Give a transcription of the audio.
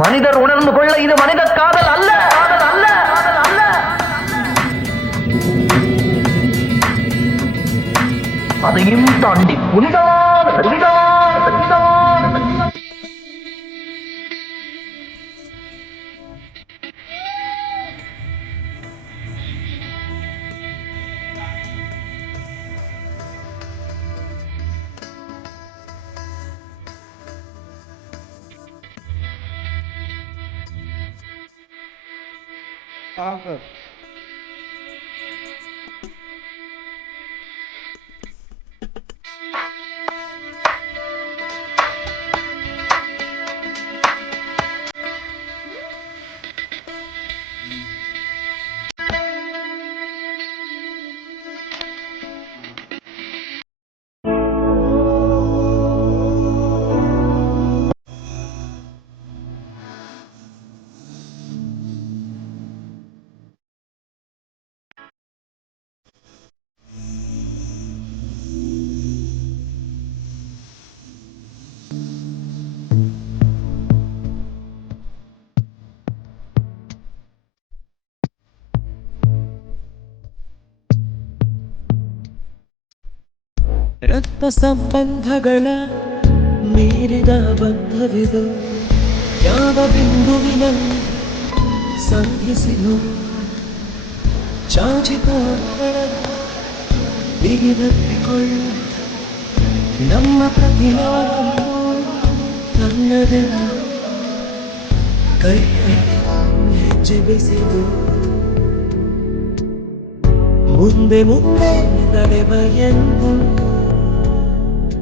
மனிதர் உணர்ந்து கொள்ள இது மனித காதல் அல்ல, காதல் அல்ல, காதல் அல்ல. அதையும் தாண்டி புனிதமான புனிதமான புனிதமான ರಕ್ತ ಸಂಬಂಧಗಳ ಮೀರಿದ ಬಂಧವಿದು ಯಾವ ಬಿಂದುವಿನಲ್ಲಿ ಸಂಧಿಸಿಲು ಚಾಚಿತಗಳ ಬಿಗಿದಪ್ಪಿಕೊಳ್ಳು ನಮ್ಮ ಪ್ರತಿಮಾನವನ್ನು ತನ್ನದೇ ಕೈ ಹೆಜ್ಜೆ ಬೆಸೆದು ಮುಂದೆ ಮುಂದೆ ನಡೆವ ಎಂದು